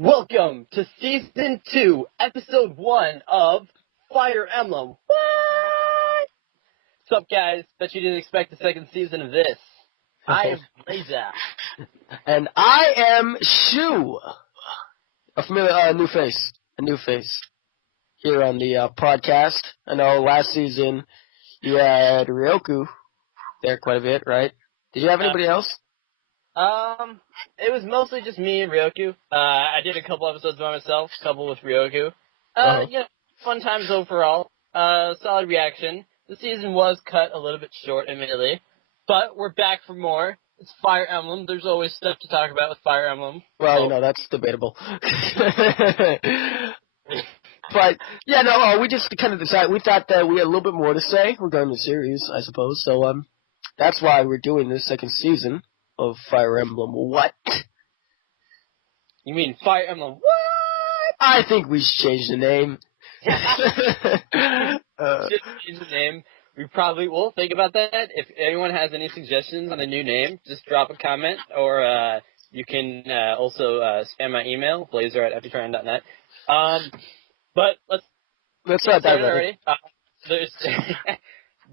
Welcome to Season 2, Episode 1 of Fire Emblem. What? What's up, guys? Bet you didn't expect the second season of this. I am Blazer. And I am Shu. A familiar, new face here on the podcast. I know last season you had Ryoku there quite a bit, right? Did you have anybody else? It was mostly just me and Ryoku. I did a couple episodes by myself, a couple with Ryoku. Fun times overall. Solid reaction. The season was cut a little bit short, admittedly, but we're back for more. It's Fire Emblem. There's always stuff to talk about with Fire Emblem. Well, that's debatable. But, we just kind of decided, we thought that we had a little bit more to say regarding the series, I suppose. So, that's why we're doing this second season of Fire Emblem. What? You mean Fire Emblem what? I think we should change the name. Should change the name. We probably will think about that. If anyone has any suggestions on a new name, just drop a comment, or you can also spam my email, blazer@epitron.net. But let's start that already.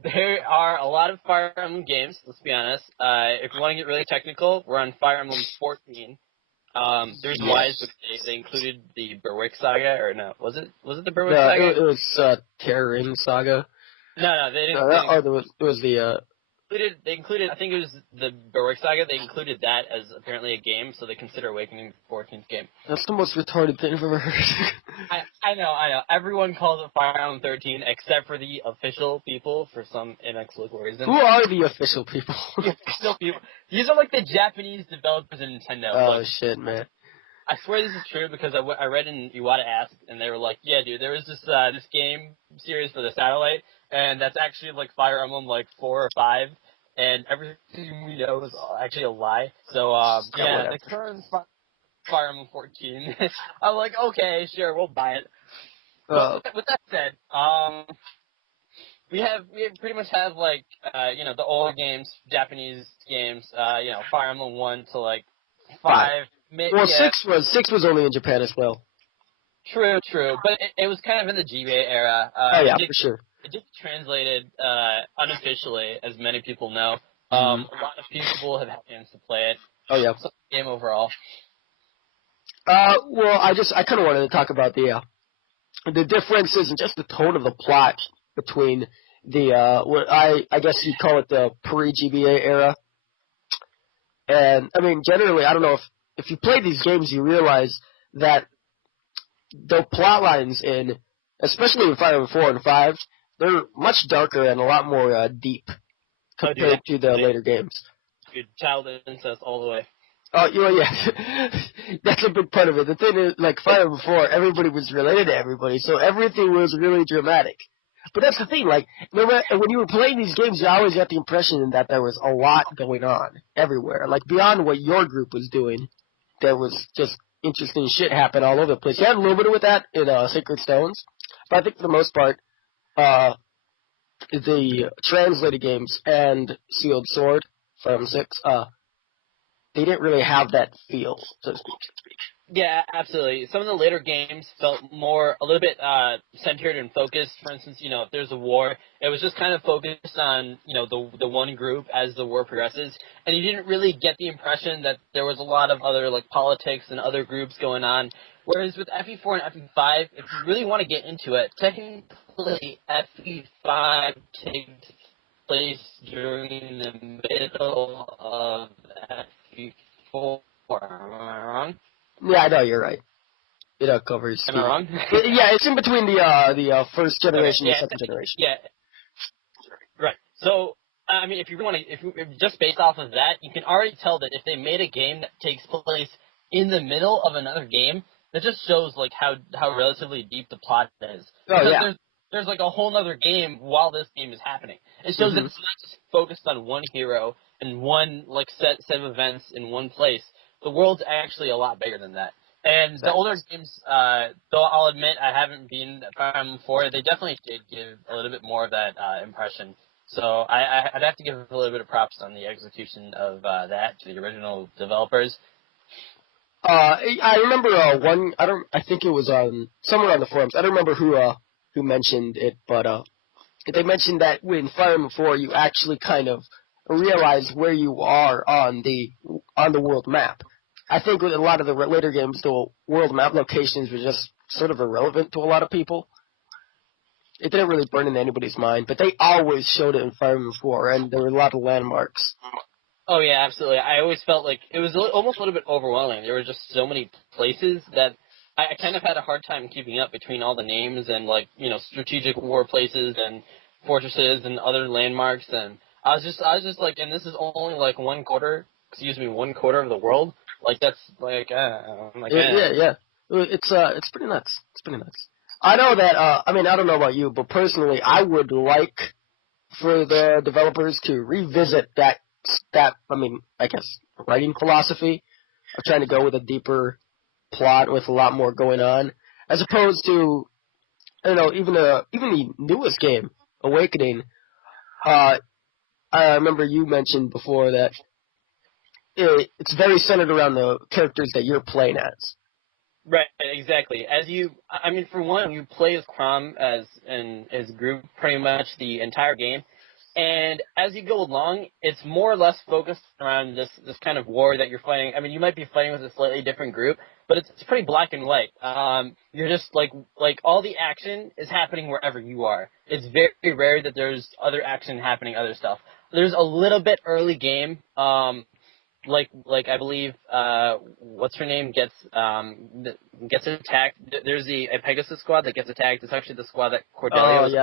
There are a lot of Fire Emblem games, let's be honest. If you want to get really technical, we're on Fire Emblem 14. There's wise, but they included the Berwick Saga, or no? Was it the Berwick Saga? It was Terran Saga. No, they didn't. It was the. They included. I think it was the Berwick Saga. They included that as apparently a game, so they consider Awakening the 14th game. That's the most retarded thing I've ever heard. I know. Everyone calls it Fire Emblem 13, except for the official people for some inexplicable reason. Who are the official people? The official people. These are like the Japanese developers in Nintendo. Oh shit, man. I swear this is true because I read in Iwata Ask, and they were like, yeah, dude, there was this game series for the satellite, and that's actually like Fire Emblem like 4 or 5, and everything we know is actually a lie. So, the current Fire Emblem 14. I'm like, okay, sure, we'll buy it. But with that said, we pretty much have like, the older games, Japanese games, Fire Emblem 1 to like 5. Well, 6 was only in Japan as well. True, but it was kind of in the GBA era. For sure. It did translated unofficially, as many people know. A lot of people have had a chance to play it. Oh yeah. So, game overall. Well, I kind of wanted to talk about the differences and just the tone of the plot between the what I guess you'd call it the pre-GBA era. And I mean, generally, I don't know if you play these games, you realize that the plot lines especially in Fire Emblem 4 and 5, they're much darker and a lot more deep compared to the later games. Dude, child incest all the way. Oh, yeah. That's a big part of it. The thing is, like, Fire Emblem 4, everybody was related to everybody, so everything was really dramatic. But that's the thing, like, when you were playing these games, you always got the impression that there was a lot going on everywhere. Like, beyond what your group was doing, there was just interesting shit happen all over the place. You had a little bit of that in Sacred Stones, but I think for the most part, the translated games and Sealed Sword from 6, they didn't really have that feel, so to speak. Yeah, absolutely. Some of the later games felt a little bit centered and focused. For instance, if there's a war, it was just kind of focused on, the one group as the war progresses. And you didn't really get the impression that there was a lot of other, like, politics and other groups going on. Whereas with FE4 and FE5, if you really want to get into it, technically FE5 takes place during the middle of FE4. Am I wrong? Yeah, I know, you're right. It covers. Am I wrong? Yeah, it's in between the first generation and second generation. Yeah. Right. So, I mean, if just based off of that, you can already tell that if they made a game that takes place in the middle of another game, that just shows like how relatively deep the plot is. Because there's like a whole other game while this game is happening. It shows that it's not just focused on one hero and one like set of events in one place. The world's actually a lot bigger than that. And the older games, though I'll admit I haven't been Fire Emblem 4, they definitely did give a little bit more of that impression. So I'd have to give a little bit of props on the execution of that to the original developers. I remember one. I think it was somewhere on the forums. I don't remember who mentioned it, but they mentioned that in Fire Emblem 4, you actually kind of realize where you are on the world map. I think with a lot of the later games, the world map locations were just sort of irrelevant to a lot of people. It didn't really burn into anybody's mind, but they always showed it in Fire Emblem 4, and there were a lot of landmarks. Oh yeah, absolutely. I always felt like it was almost a little bit overwhelming. There were just so many places that I kind of had a hard time keeping up between all the names and like strategic war places and fortresses and other landmarks. And I was just like, and this is only like one quarter of the world. Like that's like, I'm like, Yeah. It's pretty nuts. It's pretty nuts. I know that. I mean, I don't know about you, but personally, I would like for the developers to revisit that. I mean, I guess writing philosophy of trying to go with a deeper plot with a lot more going on, as opposed to, I don't know, even the newest game, Awakening. I remember you mentioned before that it's very centered around the characters that you're playing as. Right, exactly. I mean, for one, you play as Crom as group pretty much the entire game. And as you go along, it's more or less focused around this kind of war that you're fighting. I mean, you might be fighting with a slightly different group, but it's pretty black and white. You're just like all the action is happening wherever you are. It's very rare that there's other action happening, other stuff. There's a little bit early game, like I believe what's her name gets attacked. There's a Pegasus squad that gets attacked. It's actually the squad that Cordelia was.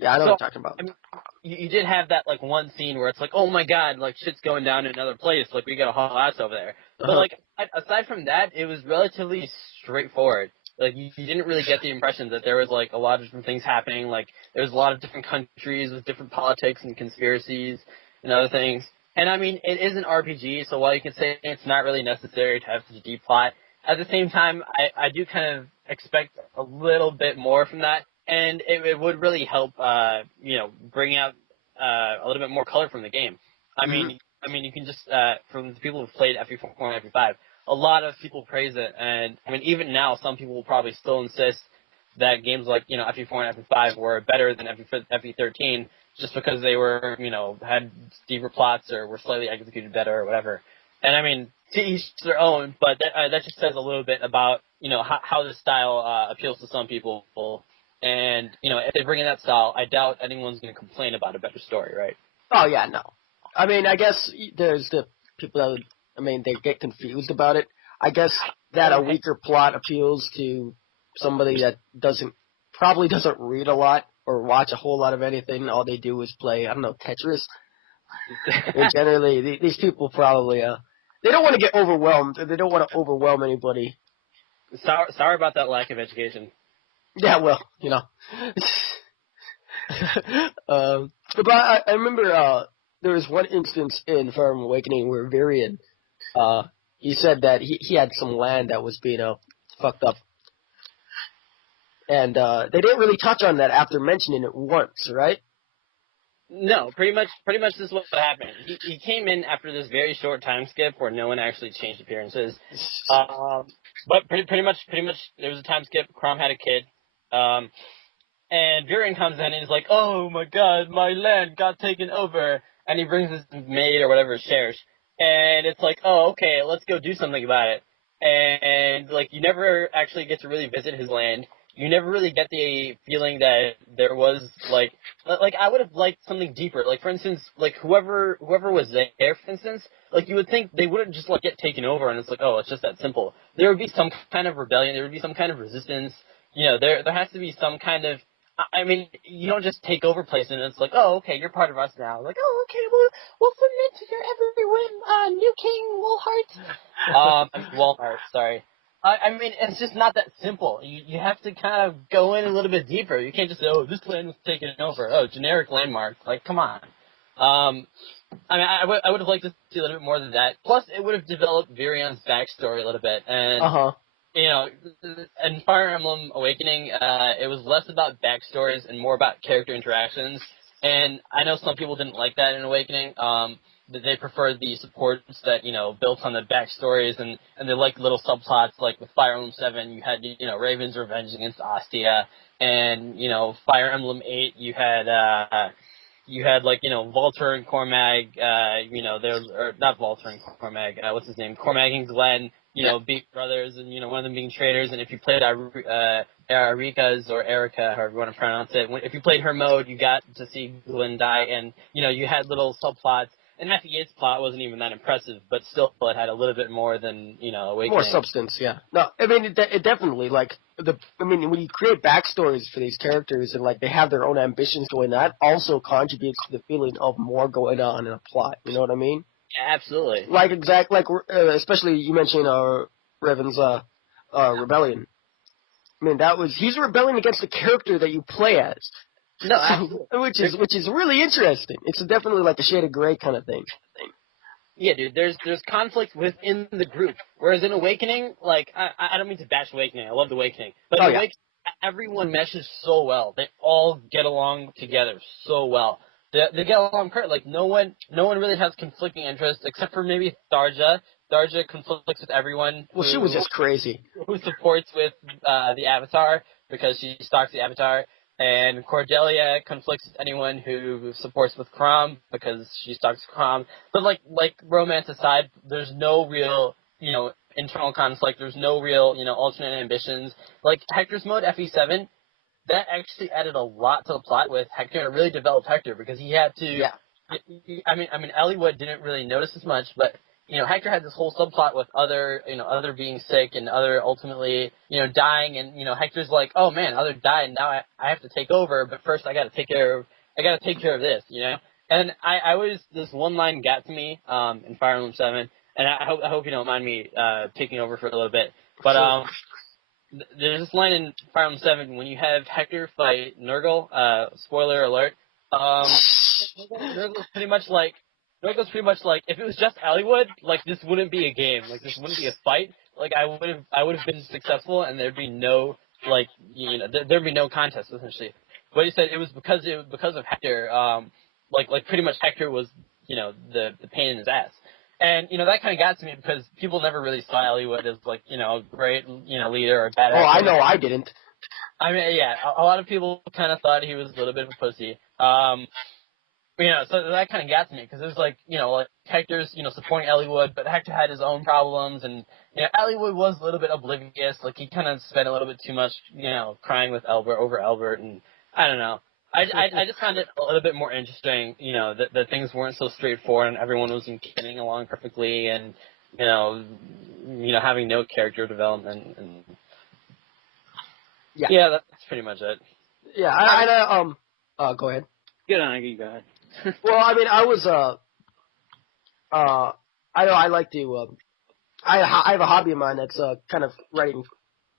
Yeah, I know what you're talking about. I mean, you did have that like one scene where it's like, oh my god, like shit's going down in another place, like we got a whole ass over there. But like aside from that, it was relatively straightforward. Like you didn't really get the impression that there was like a lot of different things happening. Like there was a lot of different countries with different politics and conspiracies and other things. And I mean, it is an RPG, so while you can say it's not really necessary to have such a deep plot, at the same time, I do kind of expect a little bit more from that. And it would really help, bring out a little bit more color from the game. I mean, you can just from the people who've played FE4 and FE5, a lot of people praise it, and I mean, even now, some people will probably still insist that games like FE4 and FE5 were better than FE13 just because they were had deeper plots or were slightly executed better or whatever. And I mean, to each their own, but that just says a little bit about how this style appeals to some people. And, if they bring in that style, I doubt anyone's going to complain about a better story, right? Oh, yeah, no. I mean, I guess there's the people that they get confused about it. I guess that a weaker plot appeals to somebody that probably doesn't read a lot or watch a whole lot of anything. All they do is play, I don't know, Tetris. And generally, these people probably, they don't want to get overwhelmed. They don't want to overwhelm anybody. Sorry about that lack of education. Yeah, well, but I remember there was one instance in Fire Emblem Awakening where Varian, he said that he had some land that was being fucked up. And they didn't really touch on that after mentioning it once, right? No, pretty much this is what happened. He came in after this very short time skip where no one actually changed appearances. But pretty much there was a time skip. Crom had a kid. And Varian comes in and he's like, oh my god, my land got taken over. And he brings his maid or whatever, Cherish. And it's like, oh, okay, let's go do something about it. And, like, you never actually get to really visit his land. You never really get the feeling that there was, like I would have liked something deeper. Like, for instance, like, whoever was there, for instance, like, you would think they wouldn't just, like, get taken over and it's like, oh, it's just that simple. There would be some kind of rebellion. There would be some kind of resistance. There has to be some kind of, I mean, you don't just take over places and it's like, oh, okay, you're part of us now. Like, oh, okay, we'll submit to your every whim, new king, Wolhart. Wolhart, sorry. I mean, it's just not that simple. You have to kind of go in a little bit deeper. You can't just say, oh, this land was taken over. Oh, generic landmark. Like, come on. I mean, I would have liked to see a little bit more than that. Plus, it would have developed Varian's backstory a little bit. And, in Fire Emblem Awakening, it was less about backstories and more about character interactions. And I know some people didn't like that in Awakening. they prefer the supports that, built on the backstories, and they like little subplots, like with Fire Emblem 7, you had, Raven's revenge against Ostia, and, Fire Emblem 8, you had like, Volter and Cormag, or not Volter and Cormag, what's his name? Cormag and Glenn, being brothers, and, one of them being traitors, and if you played Erika's or Erica, however you want to pronounce it, if you played her mode, you got to see Glenn die, and, you had little subplots, and Matthew Yates' plot wasn't even that impressive, but still it had a little bit more than, Awakening. More substance, yeah. No, I mean, it definitely, like, when you create backstories for these characters and, like, they have their own ambitions going on, that also contributes to the feeling of more going on in a plot, you know what I mean? Yeah, absolutely. Like, especially you mentioned, Revan's, rebellion. I mean, he's rebelling against the character that you play as. No, absolutely. Which is really interesting. It's definitely like a shade of gray kind of thing. Yeah, dude. There's conflict within the group, whereas in Awakening, like I don't mean to bash Awakening. I love the Awakening, but in Awakening, everyone meshes so well. They all get along together so well. They get along perfect. Like no one really has conflicting interests except for maybe Tharja. Tharja conflicts with everyone. Well, she was just crazy. Who supports with the Avatar because she stalks the Avatar. And Cordelia conflicts with anyone who supports with Chrom because she stalks Chrom. But like romance aside, there's no real, internal conflict. There's no real, alternate ambitions. Like Hector's mode, FE7, that actually added a lot to the plot with Hector. It really developed Hector because he had to. Yeah. I mean, Eliwood didn't really notice as much, but Hector had this whole subplot with other being sick and other ultimately, dying, and Hector's like, oh man, other died, and now I have to take over, but first I gotta take care of this, And I always, this one line got to me, in Fire Emblem 7, and I hope you don't mind me, taking over for a little bit, but, there's this line in Fire Emblem 7 when you have Hector fight Nurgle, spoiler alert, Nurgle's pretty much like, if it was just Eliwood, like, this wouldn't be a game. Like, this wouldn't be a fight. Like, I would have been successful, and there'd be no, like, there'd be no contest, essentially. But he said it was because of Hector, like, pretty much Hector was, the pain in his ass. And, that kind of got to me because people never really saw Eliwood as, like, a great, leader or badass. Oh, I know I didn't. I mean, yeah, a lot of people kind of thought he was a little bit of a pussy. So that kind of got to me because it was like, like Hector's, supporting Eliwood, but Hector had his own problems, and, Eliwood was a little bit oblivious. Like, he kind of spent a little bit too much, crying with over Albert, and I don't know. I just found it a little bit more interesting, that things weren't so straightforward and everyone was getting along perfectly and, having no character development. And yeah, that's pretty much it. Yeah, go ahead. Good on you, go ahead. Well, I mean, I was, I know I like to, I have a hobby of mine that's, kind of writing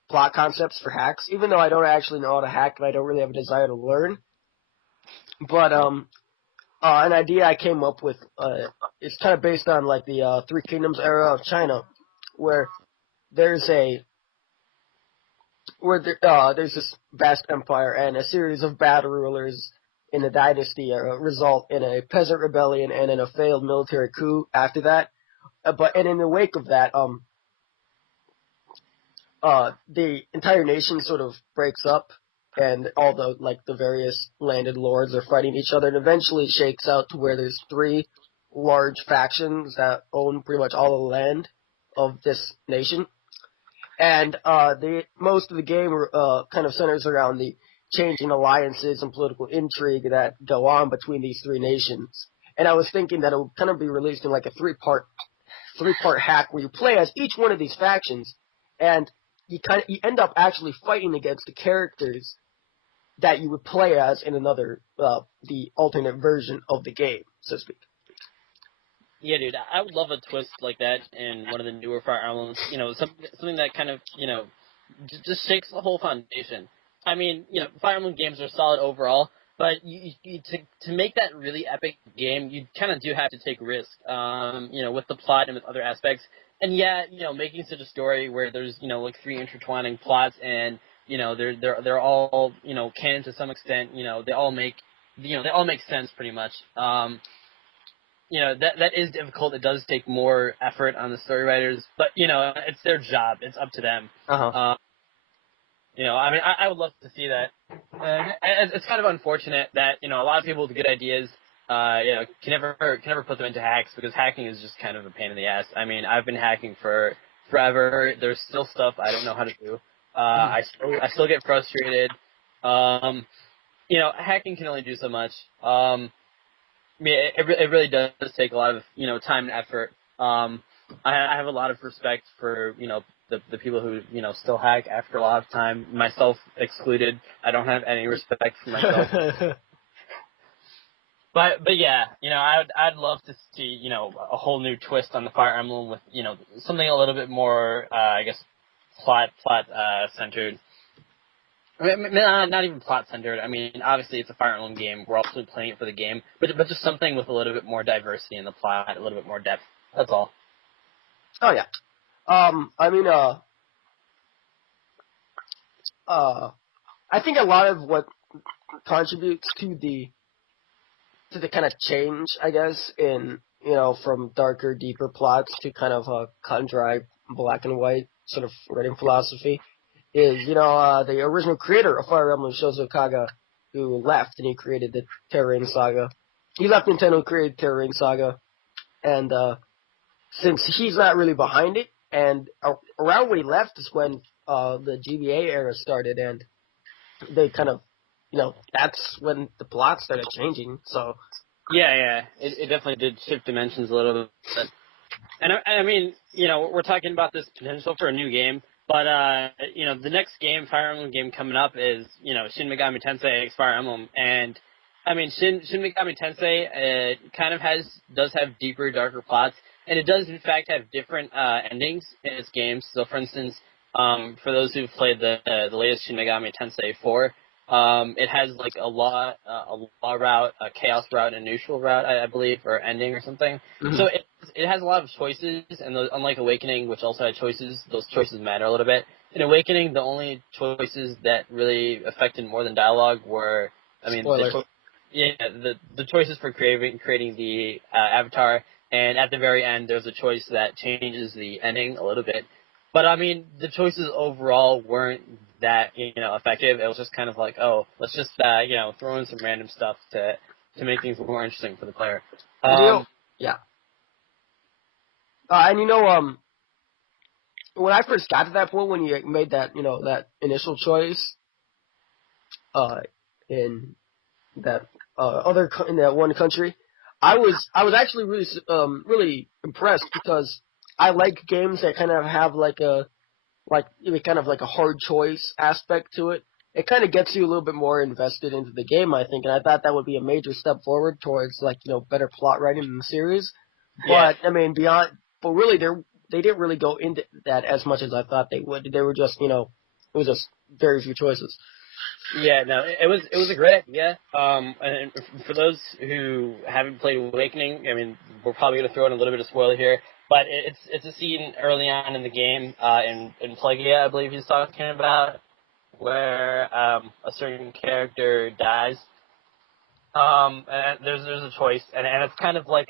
plot concepts for hacks, even though I don't actually know how to hack and I don't really have a desire to learn. But, an idea I came up with, it's kind of based on, like, the, Three Kingdoms era of China, where there's this vast empire and a series of bad rulers in the dynasty result in a peasant rebellion and in a failed military coup after that. And in the wake of that, the entire nation sort of breaks up, and all the various landed lords are fighting each other, and eventually it shakes out to where there's three large factions that own pretty much all the land of this nation. And most of the game kind of centers around the changing alliances and political intrigue that go on between these three nations. And I was thinking that it would kind of be released in like a three-part hack where you play as each one of these factions, and you end up actually fighting against the characters that you would play as in another the alternate version of the game, so to speak. Yeah, dude, I would love a twist like that in one of the newer Fire Emblems. Something that kind of, just shakes the whole foundation. I mean, Fire Emblem games are solid overall, but to make that really epic game, you kind of do have to take risks, with the plot and with other aspects. And yeah, making such a story where there's, like three intertwining plots and, they're all, canon to some extent, they all make sense pretty much. that is difficult. It does take more effort on the story writers, but it's their job. It's up to them. Uh-huh. I mean, I would love to see that. It's kind of unfortunate that a lot of people with good ideas, can never put them into hacks because hacking is just kind of a pain in the ass. I mean, I've been hacking for forever. There's still stuff I don't know how to do. I still get frustrated. Hacking can only do so much. I mean, it really does take a lot of time and effort. I have a lot of respect for the people who still hack after a lot of time, myself excluded. I don't have any respect for myself. But yeah, I'd love to see a whole new twist on the Fire Emblem with something a little bit more I guess plot centered. I mean, not even plot centered. I mean, obviously it's a Fire Emblem game. We're also playing it for the game, but just something with a little bit more diversity in the plot, a little bit more depth. That's all. Oh yeah. I mean, I think a lot of what contributes to the kind of change, I guess, in from darker, deeper plots to kind of cut and dry, black and white sort of writing philosophy is the original creator of Fire Emblem, Shozo Kaga, who left and he created the Terrain Saga. He left Nintendo and created Terrain Saga, and since he's not really behind it, and around when he left is when the GBA era started, and they kind of, that's when the plot started changing. So yeah, it definitely did shift dimensions a little bit. And I mean, we're talking about this potential for a new game, but the next game, Fire Emblem game coming up is Shin Megami Tensei X Fire Emblem, and I mean Shin Megami Tensei kind of does have deeper, darker plots, and it does in fact have different endings in its games. So for instance, for those who've played the latest Shin Megami Tensei 4. It has like a law route, a chaos route, and a neutral route, I believe, or ending or something. Mm-hmm. So it has a lot of choices, and unlike Awakening, which also had choices, those choices matter a little bit. In Awakening, the only choices that really affected more than dialogue were, I mean, the choices for creating the avatar, and at the very end, there's a choice that changes the ending a little bit. But I mean, the choices overall weren't that effective. It was just kind of like, oh, let's just throw in some random stuff to make things more interesting for the player. Yeah. And when I first got to that point, when you made that that initial choice, in that in that one country, I was actually really impressed because I like games that kind of have like a hard choice aspect to it. It kind of gets you a little bit more invested into the game, I think, and I thought that would be a major step forward towards better plot writing in the series. Yeah. But I mean, but really they didn't really go into that as much as I thought they would. They were just it was just very few choices. Yeah, no, it was a great idea. And for those who haven't played Awakening, I mean, we're probably going to throw in a little bit of spoiler here, but it's a scene early on in the game, in Plagia, I believe he's talking about, where a certain character dies. And there's a choice, and it's kind of like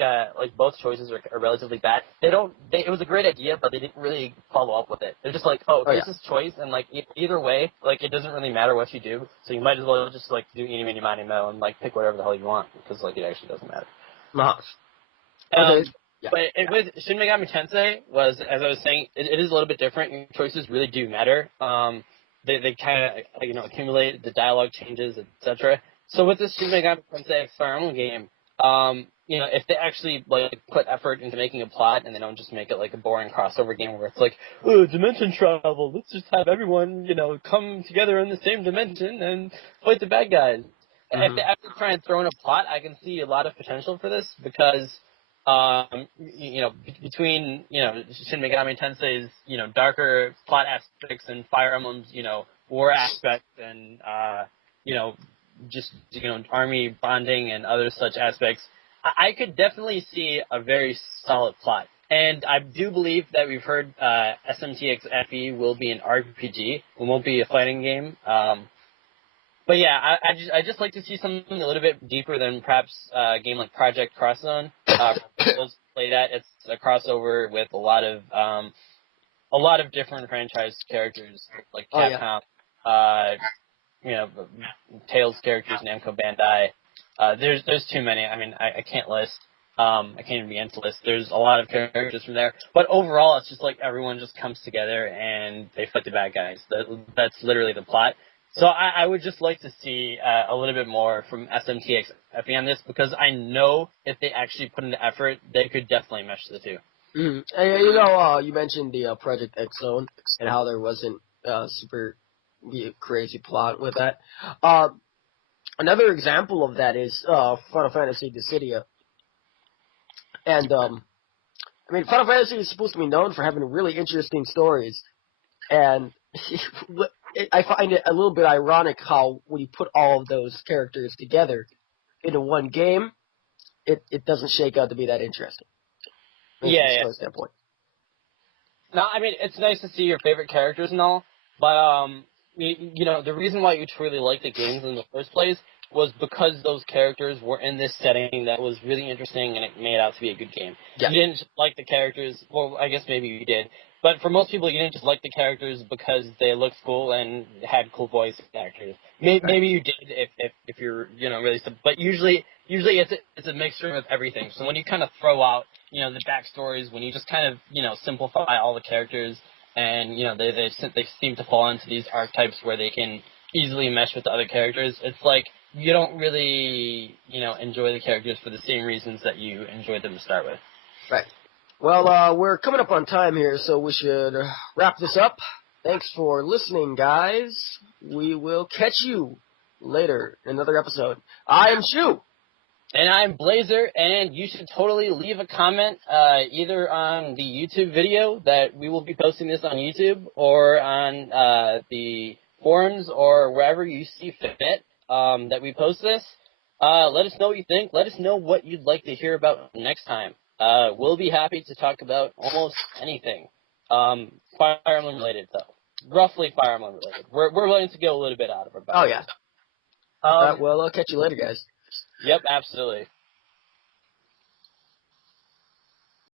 both choices are relatively bad. It was a great idea, but they didn't really follow up with it. They're just like, here's this choice, and either way, it doesn't really matter what you do, so you might as well just do eeny, meeny, miny, mo, and pick whatever the hell you want, because it actually doesn't matter. Okay. But with Shin Megami Tensei was, as I was saying, it is a little bit different. Your choices really do matter. They kind of accumulate, the dialogue changes, etc. So with this Shin Megami Tensei X Fire Emblem game, if they actually put effort into making a plot and they don't just make it a boring crossover game where it's dimension travel, let's just have everyone come together in the same dimension and fight the bad guys. Mm-hmm. If they actually try and throw in a plot, I can see a lot of potential for this because between Shin Megami Tensei's darker plot aspects and Fire Emblem's war aspects and just army bonding and other such aspects, I could definitely see a very solid plot. And I do believe that we've heard SMTX FE will be an RPG. It won't be a fighting game. But yeah, I just like to see something a little bit deeper than perhaps a game like Project Cross Zone, those play that. It's a crossover with a lot of different franchise characters like Capcom, Tails characters, Namco Bandai. There's too many. I mean, I can't list. I can't even begin to list. There's a lot of characters from there, but overall, it's just like everyone just comes together and they fight the bad guys. That's literally the plot. So I would just like to see a little bit more from SMTX on this, because I know if they actually put in the effort, they could definitely mesh the two. Mm-hmm. You mentioned the Project X Zone and how there wasn't super crazy plot with that. Another example of that is Final Fantasy Dissidia. And, Final Fantasy is supposed to be known for having really interesting stories. And I find it a little bit ironic how when you put all of those characters together into one game, it doesn't shake out to be that interesting. From a standpoint. No, I mean, it's nice to see your favorite characters and all, but, the reason why you truly like the games in the first place was because those characters were in this setting that was really interesting and it made out to be a good game. Yeah. You didn't just like the characters, well, I guess maybe you did, but for most people, you didn't just like the characters because they looked cool and had cool voice actors. Maybe you did if you're, really, but usually it's a mixture of everything. So when you kind of throw out, the backstories, when you just kind of, simplify all the characters and, they seem to fall into these archetypes where they can easily mesh with the other characters, it's like you don't really, enjoy the characters for the same reasons that you enjoyed them to start with. Right. Well, we're coming up on time here, so we should wrap this up. Thanks for listening, guys. We will catch you later in another episode. I am Shu. And I'm Blazer, and you should totally leave a comment either on the YouTube video that we will be posting this on YouTube, or on the forums or wherever you see fit that we post this. Let us know what you think. Let us know what you'd like to hear about next time. We'll be happy to talk about almost anything. Fire Emblem related, though. Roughly Fire Emblem related. We're willing to go a little bit out of our bounds. Oh, yeah. All right, well, I'll catch you later, guys. Yep, absolutely.